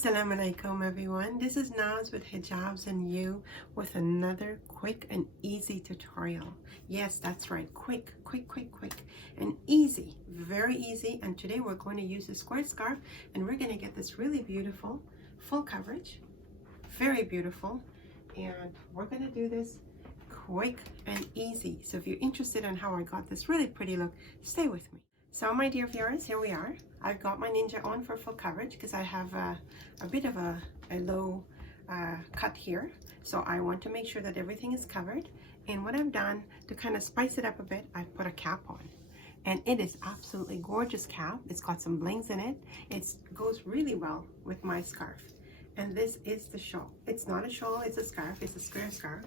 Assalamu alaikum everyone, this is Naz with Hijabz&You with another quick and easy tutorial. Yes, that's right, quick and easy, very easy. And today we're going to use a square scarf and we're going to get this really beautiful full coverage, very beautiful, and we're going to do this quick and easy. So if you're interested in how I got this really pretty look, stay with me. So my dear viewers, here we are. I've got my ninja on for full coverage because I have a bit of a low cut here. So I want to make sure that everything is covered. And what I've done to kind of spice it up a bit, I've put a cap on. And it is absolutely gorgeous cap. It's got some blings in it. It goes really well with my scarf. And this is the shawl. It's not a shawl, it's a scarf. It's a square scarf.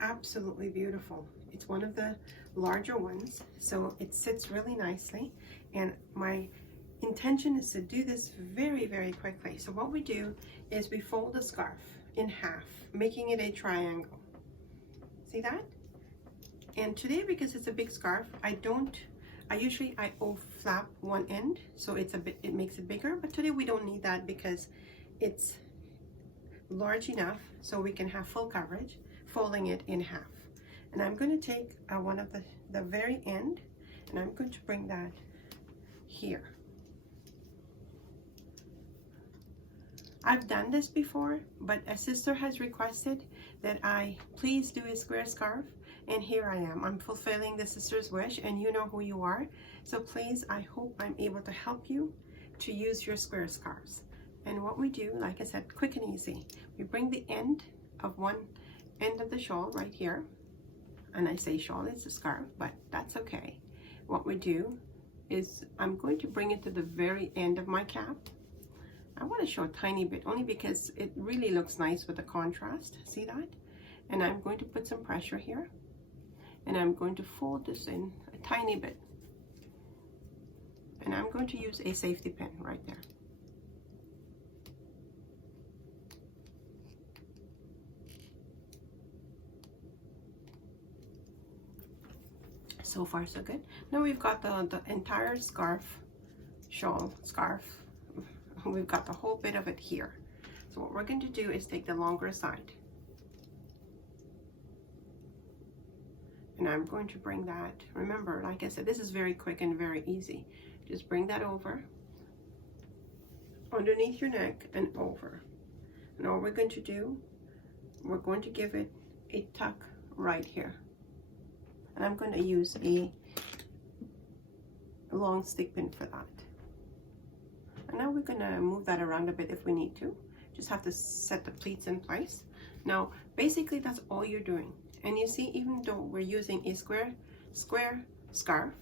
Absolutely beautiful. It's one of the larger ones, so it sits really nicely. And my intention is to do this very quickly. So what we do is we fold the scarf in half, making it a triangle. See that? And today, because it's a big scarf, I usually flap one end, so it makes it bigger. But today we don't need that because it's large enough so we can have full coverage, folding it in half. And I'm going to take one of the very end, and I'm going to bring that here. I've done this before, but a sister has requested that I please do a square scarf, and here I am. I'm fulfilling the sister's wish, and you know who you are. So please, I hope I'm able to help you to use your square scarves. And what we do, like I said, quick and easy. We bring the end of one end of the shawl right here. And I say shawl, it's a scarf, but that's okay. What we do is I'm going to bring it to the very end of my cap. I want to show a tiny bit only because it really looks nice with the contrast. See that? And I'm going to put some pressure here, and I'm going to fold this in a tiny bit. And I'm going to use a safety pin right there. So far so good. Now we've got the entire scarf. We've got the whole bit of it here. So what we're going to do is take the longer side, and I'm going to bring that, remember, like I said, this is very quick and very easy. Just bring that over underneath your neck and over. And all we're going to do, we're going to give it a tuck right here. And I'm going to use a long stick pin for that. And now we're going to move that around a bit if we need to. Just have to set the pleats in place. Now, basically, that's all you're doing. And you see, even though we're using a square scarf,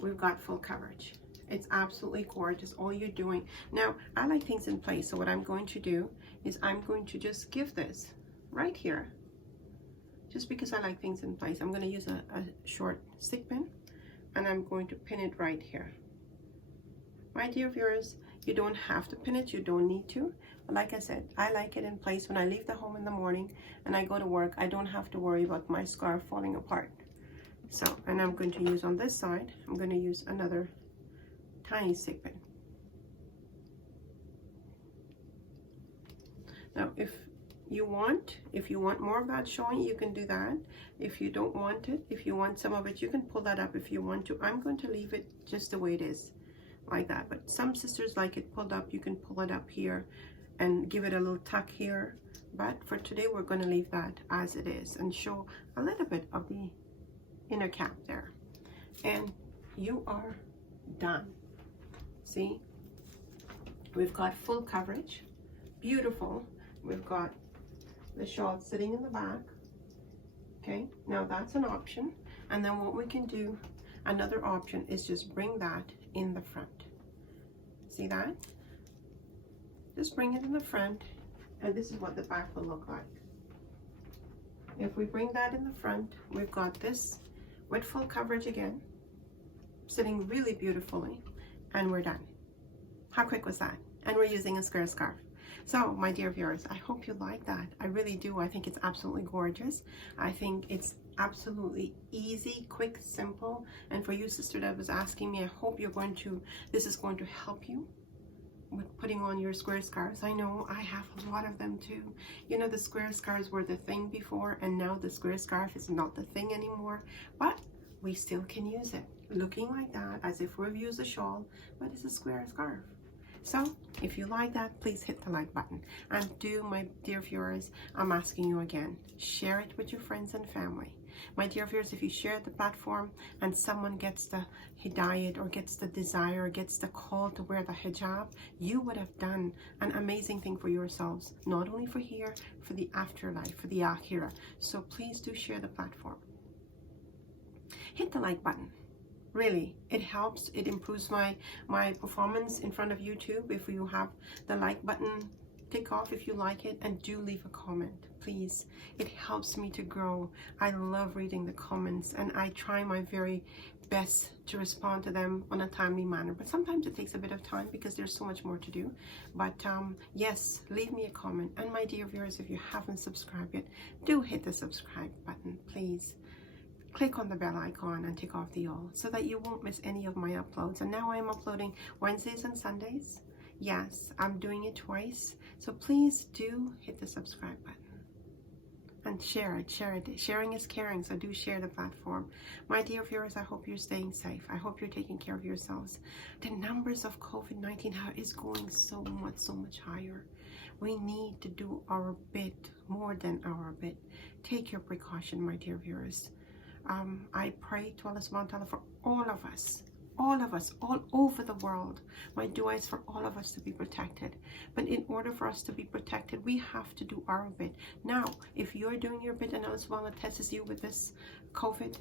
we've got full coverage. It's absolutely gorgeous, all you're doing. Now, I like things in place. So what I'm going to do is I'm going to just give this right here. Just because I like things in place, I'm going to use a short stick pin, and I'm going to pin it right here. My dear viewers, you don't have to pin it, you don't need to. But like I said, I like it in place. When I leave the home in the morning and I go to work, I don't have to worry about my scarf falling apart. So, and I'm going to use on this side, I'm going to use another tiny stick pin. Now, if you want more of that showing, you can do that. If you don't want it, if you want some of it, you can pull that up if you want to. I'm going to leave it just the way it is, like that. But some sisters like it pulled up. You can pull it up here and give it a little tuck here. But for today, we're going to leave that as it is and show a little bit of the inner cap there. And you are done. See, we've got full coverage, beautiful. We've got the shawl sitting in the back. Okay, now that's an option. And then what we can do, another option, is just bring that in the front. See that? Just bring it in the front, and this is what the back will look like. If we bring that in the front, we've got this with full coverage again, sitting really beautifully, and we're done. How quick was that? And we're using a square scarf. So, my dear viewers, I hope you like that. I really do. I think it's absolutely gorgeous. I think it's absolutely easy, quick, simple. And for you, sister, that was asking me, I hope this is going to help you with putting putting on your square scarves. I know I have a lot of them too. You know, the square scarves were the thing before, and now the square scarf is not the thing anymore, but we still can use it. Looking like that, as if we've used a shawl, but it's a square scarf. So if you like that, please hit the like button. And do, my dear viewers, I'm asking you again, share it with your friends and family. My dear viewers, if you share the platform and someone gets the hidayat or gets the desire or gets the call to wear the hijab, you would have done an amazing thing for yourselves, not only for here, for the afterlife, for the akhirah. So please do share the platform. Hit the like button. Really, it helps. It improves my performance in front of YouTube. If you have the like button, tick off if you like it, and do leave a comment, please. It helps me to grow. I love reading the comments, and I try my very best to respond to them on a timely manner, but sometimes it takes a bit of time because there's so much more to do. But yes, leave me a comment. And my dear viewers, if you haven't subscribed yet, do hit the subscribe button, please. Click on the bell icon and tick off the all so that you won't miss any of my uploads. And now I'm uploading Wednesdays and Sundays. Yes, I'm doing it twice. So please do hit the subscribe button and share it. Sharing is caring, so do share the platform. My dear viewers, I hope you're staying safe. I hope you're taking care of yourselves. The numbers of COVID-19 is going so much higher. We need to do our bit, more than our bit. Take your precaution, my dear viewers. I pray to Allah subhanahu wa ta'ala for all of us, all over the world. My dua is for all of us to be protected. But in order for us to be protected, we have to do our bit. Now, if you're doing your bit and Allah subhanahu wa ta'ala tests you with this COVID,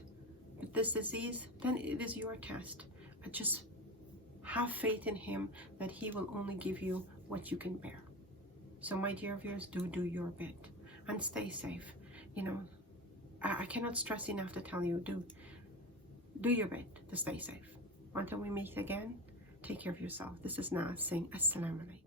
with this disease, then it is your test. But just have faith in Him that He will only give you what you can bear. So my dear viewers, do your bit and stay safe. You know, I cannot stress enough to tell you, do your bit to stay safe. Until we meet again, take care of yourself. This is Naz saying Assalamu alaikum.